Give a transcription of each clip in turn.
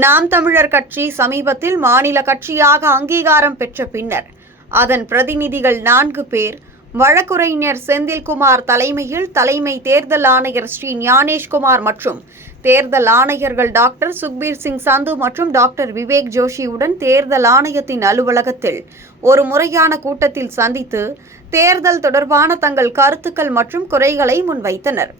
நாம் தமிழர் கட்சி சமீபத்தில் மாநில கட்சியாக அங்கீகாரம் பெற்ற பின்னர் அதன் பிரதிநிதிகள் நான்கு பேர் வழக்குரைஞர் செந்தில்குமார் தலைமையில் தலைமை தேர்தல் ஆணையர் ஸ்ரீ ஞானேஷ்குமார் மற்றும் தேர்தல் ஆணையர்கள் டாக்டர் சுக்பீர் சிங் சந்து மற்றும் டாக்டர் விவேக் ஜோஷியுடன் தேர்தல் ஆணையத்தின் அலுவலகத்தில் ஒரு முறையான கூட்டத்தில் சந்தித்து தேர்தல் தொடர்பான தங்கள் கருத்துக்கள் மற்றும் குறைகளை முன்வைத்தனர்.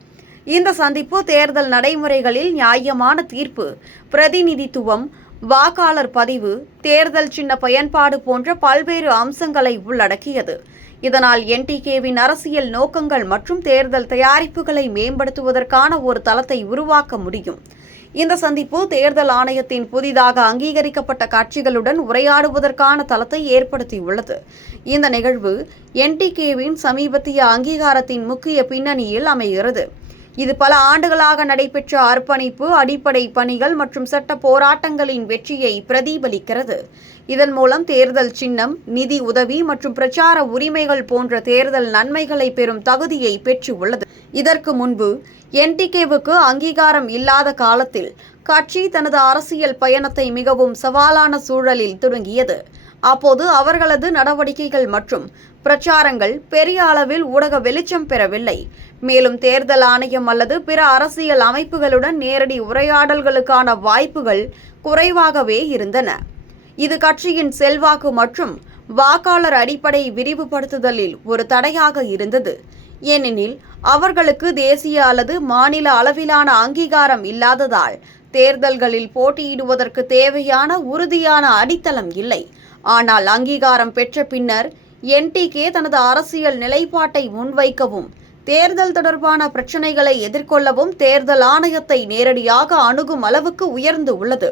இந்த சந்திப்பு தேர்தல் நடைமுறைகளில் நியாயமான தீர்ப்பு. பிரதிநிதித்துவம் வாக்காளர் பதிவு தேர்தல் சின்ன பயன்பாடு போன்ற பல்வேறு அம்சங்களை உள்ளடக்கியது. இதனால் என்டிகேவின் அரசியல் நோக்கங்கள் மற்றும் தேர்தல் தயாரிப்புகளை மேம்படுத்துவதற்கான ஒரு தளத்தை உருவாக்க முடியும். இந்த சந்திப்பு தேர்தல் ஆணையத்தின் புதிதாக அங்கீகரிக்கப்பட்ட கட்சிகளுடன் உரையாடுவதற்கான தளத்தை ஏற்படுத்தியுள்ளது. இந்த நிகழ்வு என்டிகேவின் சமீபத்திய அங்கீகாரத்தின் முக்கிய பின்னணியில் அமைகிறது. இது பல ஆண்டுகளாக நடைபெற்ற அர்ப்பணிப்பு அடிப்படை பணிகள் மற்றும் சட்ட போராட்டங்களின் வெற்றியை பிரதிபலிக்கிறது. இதன் மூலம் தேர்தல் சின்னம் நிதி உதவி மற்றும் பிரச்சார உரிமைகள் போன்ற தேர்தல் நன்மைகளை பெறும் தகுதியை பெற்றுள்ளது. இதற்கு முன்பு என்டிகேவுக்கு அங்கீகாரம் இல்லாத காலத்தில் கட்சி தனது அரசியல் பயணத்தை மிகவும் சவாலான சூழலில் தொடங்கியது. அப்போது அவர்களது நடவடிக்கைகள் மற்றும் பிரச்சாரங்கள் பெரிய அளவில் ஊடக வெளிச்சம் பெறவில்லை. மேலும் தேர்தல் ஆணையம் அல்லது பிற அரசியல் அமைப்புகளுடன் நேரடி உரையாடல்களுக்கான வாய்ப்புகள் குறைவாகவே இருந்தன. இது கட்சியின் செல்வாக்கு மற்றும் வாக்காளர் அடிப்படை விரிவுபடுத்துதலில் ஒரு தடையாக இருந்தது. ஏனெனில் அவர்களுக்கு தேசிய அல்லது மாநில அளவிலான அங்கீகாரம் இல்லாததால் தேர்தல்களில் போட்டியிடுவதற்கு தேவையான உறுதியான அடித்தளம் இல்லை. ஆனால் அங்கீகாரம் பெற்ற பின்னர் என்டிகே தனது அரசியல் நிலைப்பாட்டை முன்வைக்கவும் தேர்தல் தொடர்பான பிரச்சினைகளை எதிர்கொள்ளவும் தேர்தல் ஆணையத்தை நேரடியாக அணுகும் அளவுக்கு உயர்ந்து உள்ளது.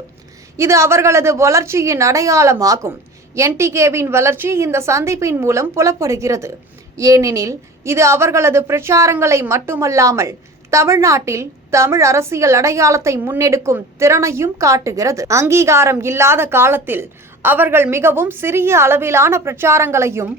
இது அவர்களது வளர்ச்சியின் அடையாளமாகும். என்டிகேவின் வளர்ச்சி இந்த சந்திப்பின் மூலம் புலப்படுகிறது. ஏனெனில் இது அவர்களது பிரச்சாரங்களை மட்டுமல்லாமல் தமிழ்நாட்டில் தமிழ் அரசியல் அடையாளத்தை முன்னெடுக்கும் திறனையும் காட்டுகிறது. அங்கீகாரம் இல்லாத காலத்தில் அவர்கள் மிகவும் சிறிய அளவிலான பிரச்சாரங்களையும்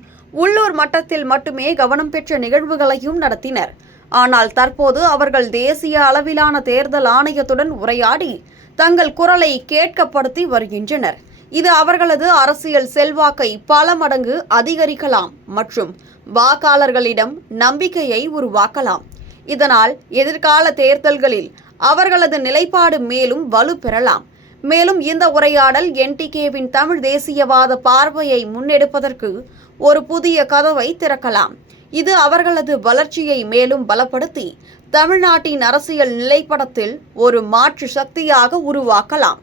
உள்ளூர் மட்டத்தில் மட்டுமே கவனம் பெற்ற நிகழ்வுகளையும் நடத்தினர். ஆனால் தற்போது அவர்கள் தேசிய அளவிலான தேர்தல் ஆணையத்துடன் உரையாடி தங்கள் குரலை கேட்கப்படுத்தி வருகின்றனர். இது அவர்களது அரசியல் செல்வாக்கை பல மடங்கு அதிகரிக்கலாம் மற்றும் வாக்காளர்களிடம் நம்பிக்கையை உருவாக்கலாம். இதனால் எதிர்கால தேர்தல்களில் அவர்களது நிலைப்பாடு மேலும் வலுப்பெறலாம். மேலும் இந்த உரையாடல் என்டிகேவின் தமிழ் தேசியவாத பார்வையை முன்னெடுப்பதற்கு ஒரு புதிய கதவை திறக்கலாம். இது அவர்களது வளர்ச்சியை மேலும் பலப்படுத்தி தமிழ்நாட்டின் அரசியல் நிலைப்படத்தில் ஒரு மாற்று சக்தியாக உருவாக்கலாம்.